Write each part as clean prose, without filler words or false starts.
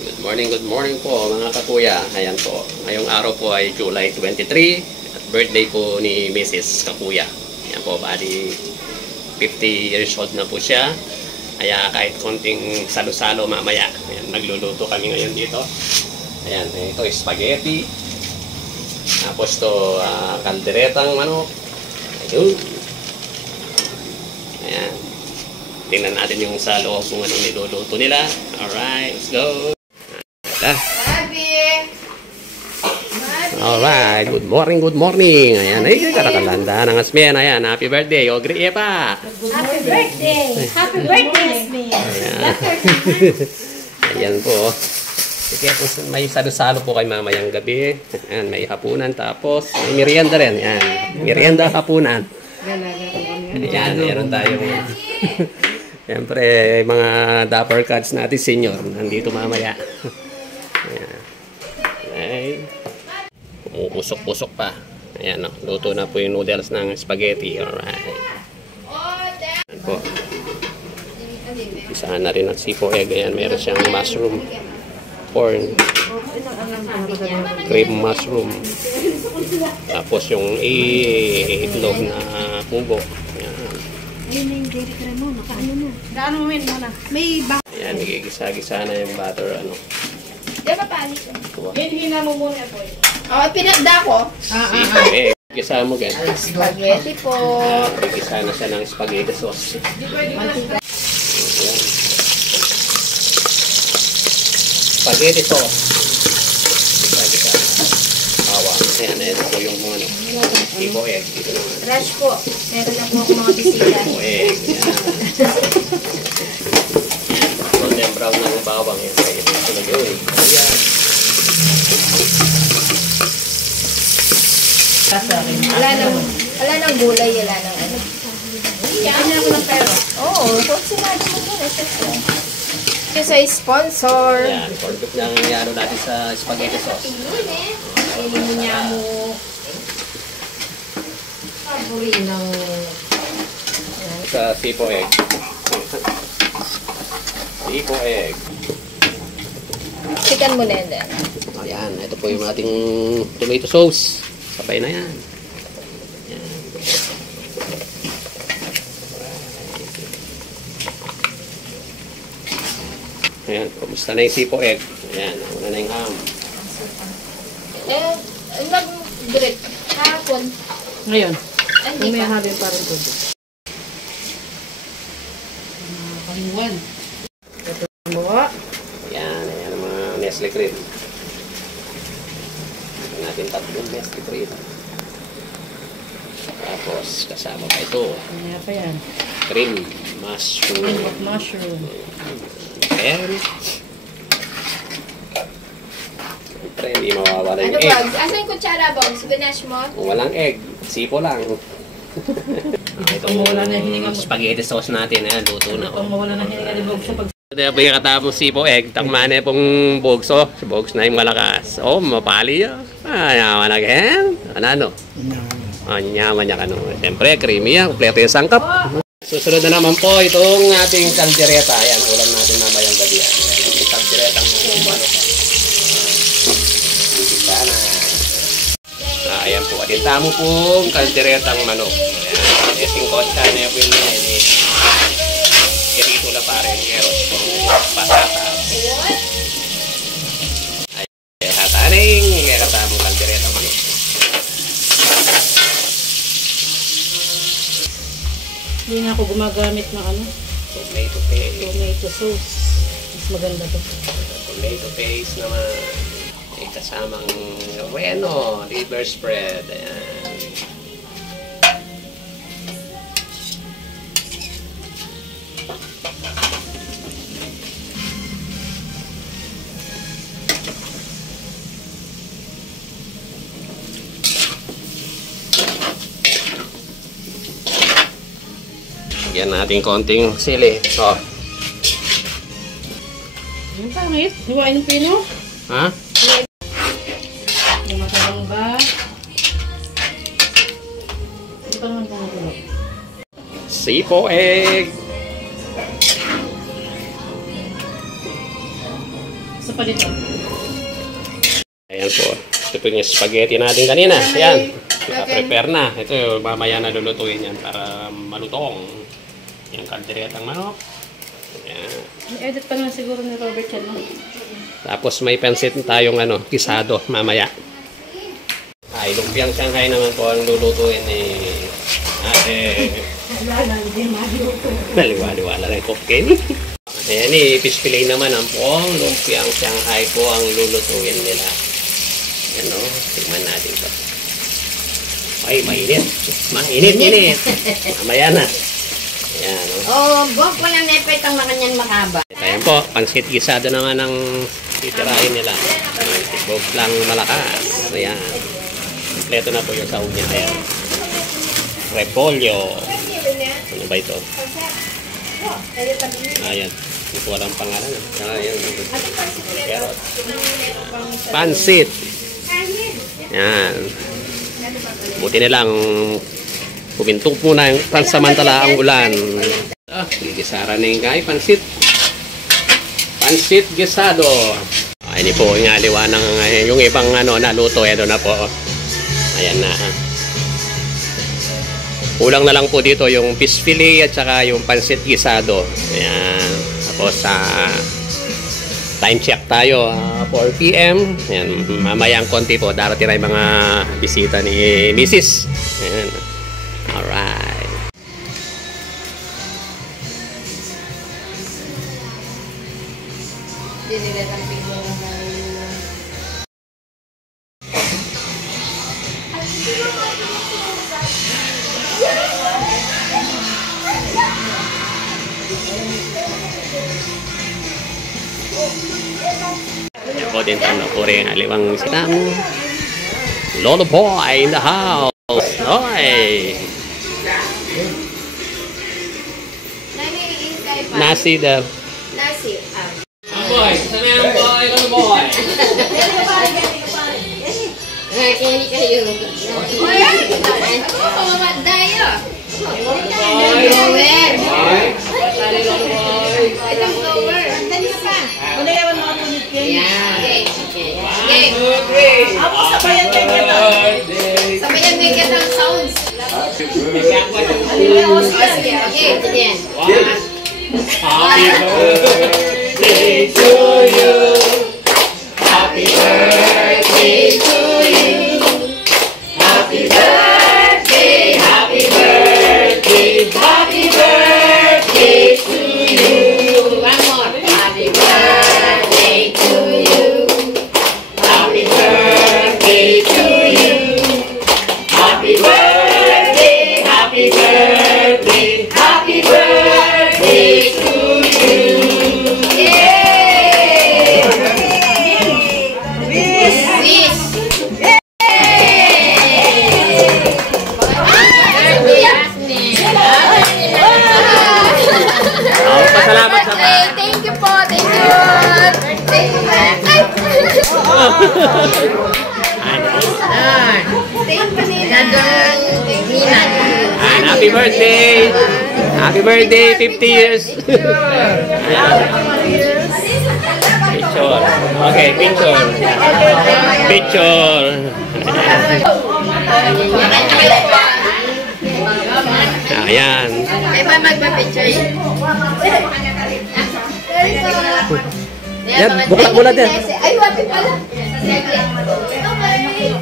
Good morning po mga kakuya. Ayan po, ngayong araw po ay July 23 at birthday po ni Mrs. Kakuya. Ayan po, bali 50 years old na po siya. Kaya kahit konting salo-salo mamaya. Ayan, nagluluto kami ngayon dito. Ayan, ito spaghetti. Tapos to kalderetang manok. Ayun. Ayan. Tingnan natin yung sa loob kung ano niluluto nila. Alright, let's go. Alright, good morning. Ayan, ay karakalanda ng Asmian. Ayan, happy birthday. O, Grie pa. Happy birthday, Asmian. Ayan. Ayan po. Sige, may salo-salo po kay mamayang gabi. Ayan, may hapunan. Tapos, may merienda rin. Ayan, merienda hapunan. Ayan, meron tayong siyempre, mga dapper cuts natin, senior. Nandito mamaya. Ayan. Ay. Pusok-pusok pa. Ayan, no? Luto na po yung noodles ng spaghetti. Alright. Ayan po. Isahan na rin ang sipo egg. Ayan, meron siyang mushroom. Corn. Cream mushroom. Tapos yung itlog na pugo. Ayan. Ayan, nagigisa-gisa na yung butter. Ano. Diba pali ko? Hinhina mo muna po. Oh, pinagda ko. Sipo egg. Gisa mo gan. Spaghetti po. Nagigisa na siya ng spaghetti sauce. Ayan. Spaghetti sauce. Gisa-gisa. Awa. Ayan, ito po yung ano. Sipo egg. Dito naman. Rush po. Meron na po ako mga bisita. Sipo egg. Golden brown ng bawang. Yan. Ito na yun. Ayan. Wala nang gulay. Wala nang ano. Kaya ako ng pera. Oo. Kung sinado mo po. Ito sa sponsor. Ayan. Perfect na ang yaro natin sa spaghetti sauce. Hindi niya mo paborinang Sa sipo egg. Sipo egg. chicken mo na yan. Ayan, ito po yung ating tomato sauce. Sabay na yan. Ayan, kumusta na yung sipo egg? Ayan, una na yung ham. Nag-grip. Kahapon. Ngayon, Hindi may pa. habi pa rin po. Pangwan. Ito ang bawa. Ayan, ayan ang mga Nestle cream. Ito natin tatlong Nestle cream. Tapos, kasama pa ito. Kanya pa yan. Cream, mushroom. Mushroom. Ayan. Siyempre, hindi mawawala Ano yung ba? egg. Asan yung kutsara, Bogs? Ganache mo? Kung walang egg, sipo lang. Kung mawala na hininga mo. Spaghetti sauce natin, ayan, luto na. Kung mawala na hininga ni Bob sa pag... Ito yung katapos sipo egg, takman na pong bogso. Si bogs na yung malakas. Oh, mapali yun. Yaman again. Ano? Nyaman niya ka no. Siyempre, creamy yan. Kompleto yung sangkap. Susunod na naman po itong ating kaldereta. Ayan, ulam natin mamayang gabi. Ayan, kalderetang manok. Sana. Ayan po. Atinta mo pong kalderetang manok. Ayan, esing kotsa na yung pinili. Kirito na pa rin. Meron pong patata. Ayan, hataning. Kaya katamong kalderetang manok. Hindi na ako gumagamit ng ano, Tomato paste. tomato sauce. Mas maganda to. Tomato paste naman. May kasamang reno, liver spread. Ayan. Lagyan natin konting sili. So, Yung pangit, hiwain ng pino. ha? Yung matabang ba? Ito naman pangit. Sipo egg. Isa pa dito. Ayan po. Ito po yung spaghetti natin kanina. Ayan. Naka-prepare na. Ito, mamaya na lulutuin yan para malutong. Yung kalderetang manok. Ayan. I-edit pa naman siguro ni Robert yan. No? Tapos may pansit tayong kisado mamaya. Ay, lumpiang Shanghai naman po ang lulutuin ni ate. Naliwa-liwala rin ko. Okay. Ayan, fish fillet naman ang pong lumpiang Shanghai po ang lulutuin nila. Yan o, tingnan natin ito. Ay, mainit. Mainit. Mamaya na. Ayan o. Oh, buwag ko lang nepet ang makanyan makaba. Ayan po, pansit gisado naman ang titirahin nila. Buwag lang malakas. Ayan. Kompleto na po yung sahog niya. Ayan. Repolyo. Ano ba ito? Ayan. Hindi ko walang pangalan. Ayan. Carrot. Pansit. Yan. Buti na lang pumintok muna yung pansamantala ang ulan. Gigisara na yung kay pansit. Pansit gisado. Ay, hindi po yung aliwa ng yung ibang naluto. Ito na po. Ayan na. Kulang na lang po dito yung fish fillet at saka yung pansit gisado. Ayan. Tapos time check tayo, 4 p.m. Ayan, mamayang konti po, darating na yung mga bisita ni Mrs. Ayan. Alright. Yan po din po rin aliwang sitang Lolo Boy in the house. Oy! Nasi daw. Nasi. Boy, saan yan boy? Lolo Boy. Kaya kayo. Oy! Ako, pamamatdayo. Blower. Itong blower. Dali ka pa. Yeah. Okay. Ako sabayan din kita. Sabayan din kita ang sounds. Sige, ito din. Happy birthday to you. Happy birthday to you. Happy birthday, happy birthday, happy birthday to you. One more. Happy birthday to you. Happy birthday to you. Happy birthday, happy birthday, happy birthday to you. Yay! Wish! Pasalamat sa Thank you po. Thank you. Thank you. Thank you, Nina. Thank you. And happy birthday! Happy birthday, 50 years! Picture. Okay, picture. Picture. Ayan. Ay ba magpa-picture? Yan, buklak-bulat yan. Ay, wapit pala.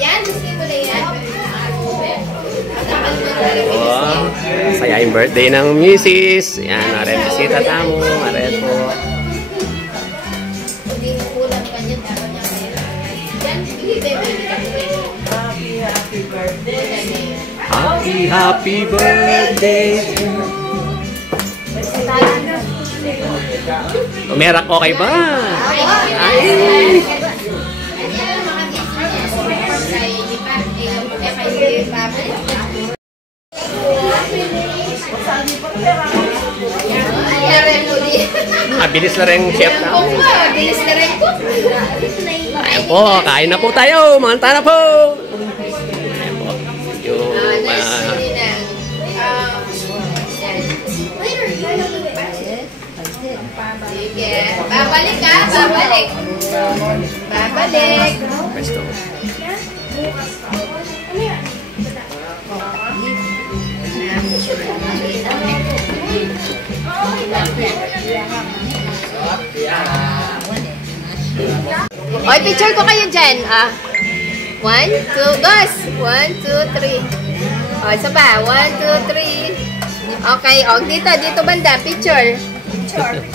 Yan, gusto mo na yan. Oh, sayain birthday ng Mrs. Yan, naren bisita tamo. Naren po. Hindi mo kulang pa niyan. Yan, bigay Happy birthday. Happy birthday. Umerak okay ba? Ay! Bilis na rin chef na. Bilis na rin po. Ayan po, kain na po tayo. Manta na po. Ayan po. Yung, Sige. Babalik ka, babalik. Babalik. Pwesto. Oy, picture ko kayo dyan. 1, 2, goes! 1, 2, 3. O, isa pa. 1, 2, 3. Okay, o, dito banda. Picture.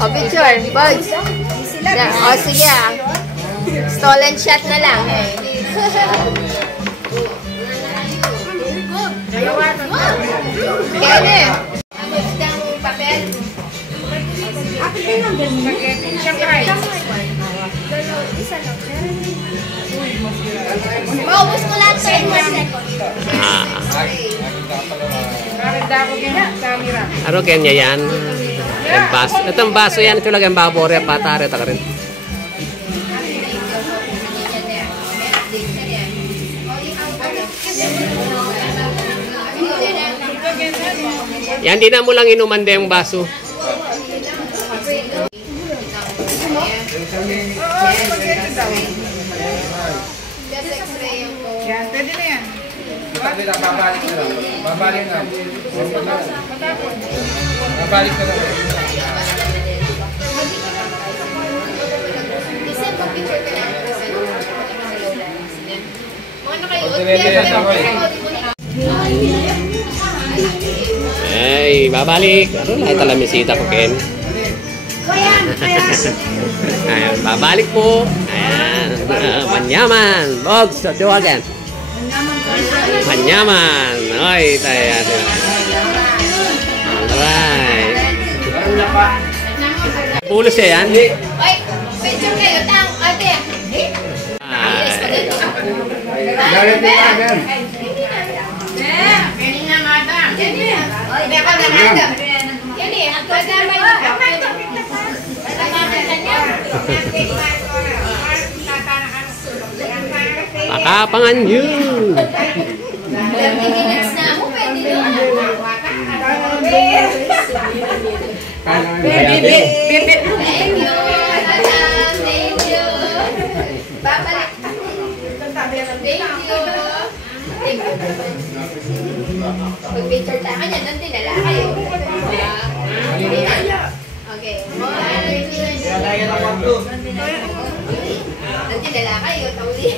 O, picture. Boys. O, sige stolen shot na lang. Kaya ang papel. Maubos ko lahat sa 1 second. Ano kanya yan? Yung baso. Itong baso yan. Ito lang yung babore. Patare. Taka rin. Yan, di na mo lang inuman din yung baso. Yan, pwede na yan. Babalik na lang. Babalik na. Babalik na lang. Ay, babalik. Ano na ito lang misita ko, Ken? Ayan, babalik po. Ayan. Manyaman. Bogs, duwagan. Manyaman. Ay, tayo. Alright. Pulos siya yan. Oy, picture kayo. Tang, ate. Ay. Pakapangan yun. 30 minutes na ako. Pwede doon. Bibit. Thank you. Thank you. Babalik. Thank you. Pag-picture tayo kanya, doon dinala kayo. Okay. Doon dinala kayo, tawli.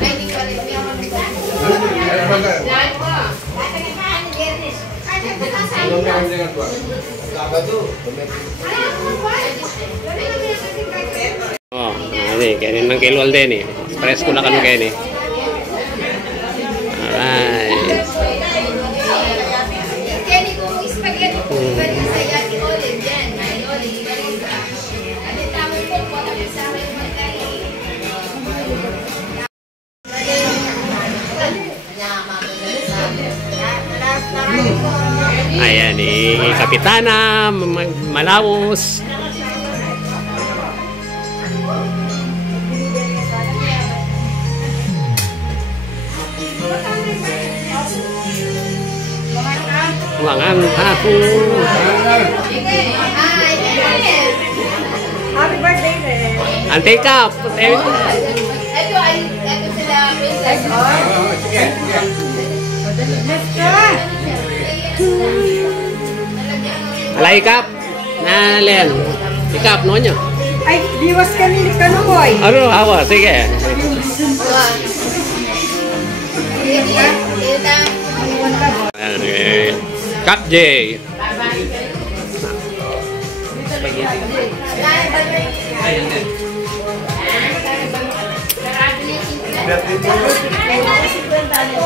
Ay, hindi ko rin. Lahat po. Oh, ini kainin mang kilwal din eh. Presko na kanu kainin. Alright. Kenny kung spaghetti po, bali sa yaki olive dyan. May olive, bali sa. Ano tamang po po, tapos sa akin magkain. Ayan ni Kapitana Malawos. Wangan aku. Happy birthday, Ren. Ante Kap. Ito sila, princess. Sige, sige. Alay Kap. Nalen. Ikap no nyo. Ay, diwas kami ni Kanukoy. Ano awa sige. Kap J.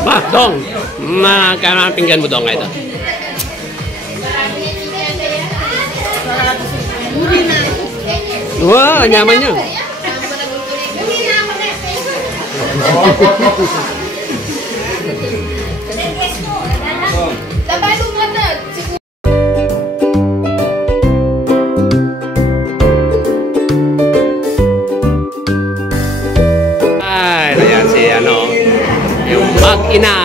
Bah, dong. Makarang pinggan mo dong ito. Wah, nyaman nyo. Ay, ayan si ano, yung mag-ina.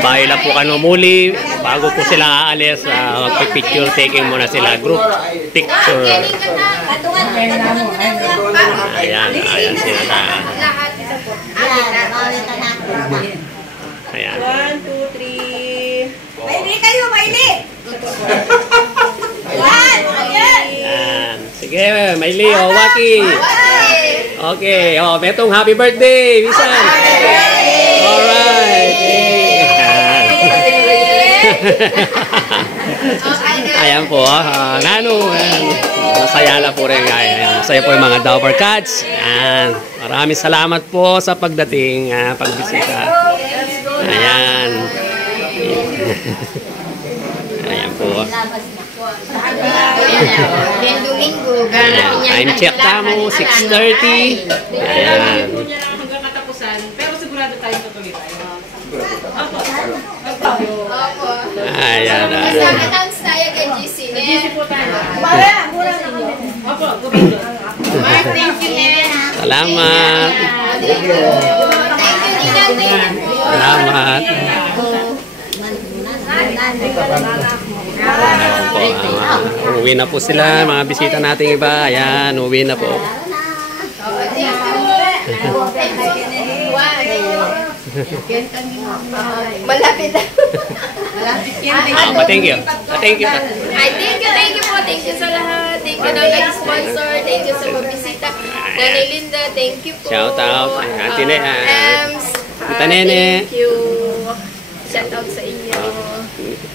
bahay lang po kano muli. Bago po sila aalis, magpipicture taking muna sila. Group picture. Ayan, ayan sila. Ayan. 1, 2, 3. Maili kayo, maili! Ayan. Sige, Maili, Waki. Okay, betong happy birthday, Bisan. Alright. Ayan po, Nano. Masaya na po rin. Ayan. Masaya po yung mga Dover Cats. Ayan. Maraming salamat po sa pagdating, pagbisita. Ayan. Ayan po. Time check tamo, 6:30. Ayan. Hanggang katapusan, pero sigurado tayo tutuloy tayo. Ayan. Announce tayo kay GC. GC po tayo. Mura na kami. Opo, gumito. Mark, thank you, Nen. Salamat. Thank you, Ninang. Thank you po. Salamat. Ayan po. Uwi na po sila, mga bisita nating iba. Ayan, uwi na po. Malapit na. Thank you. Thank you. Ay, thank you po. Thank you sa lahat. Thank you na nag-sponsor. Thank you sa mga bisita. Nanay Linda, thank you po. Shout out. Ate Nene. Ems. Tita Nene. Thank you. Shout out sa inyo.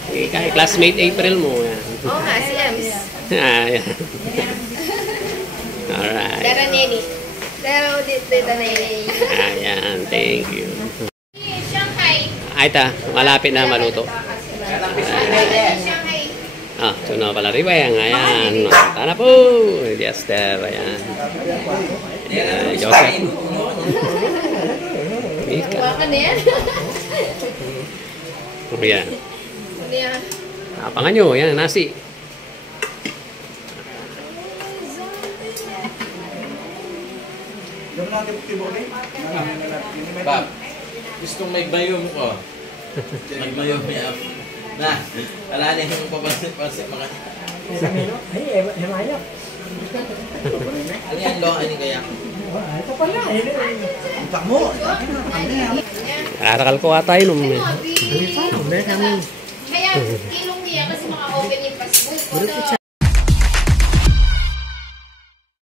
Kay classmate April mo. Oo nga, si Ems. Ayan. Alright. Dara Nene. Dara dito Nene. Ayan, thank you. Shanghai. Ay ta, malapit na maluto. Shanghai. Ito na pala riwayang. Ayan. Tana po. Esther. Ayan. Joseph. Mika. Baka na yan. Ayan. Ano yan? Apangan nyo. Ayan, nasi. Bob, gustong may bayom ko. May bayom niya. Na, wala na yung papansin-pansin mga niya. Ano yan, Lo? Ano kaya? Arakal ko ata yun. Kaya, ilong niya kasi maka-open yung passport.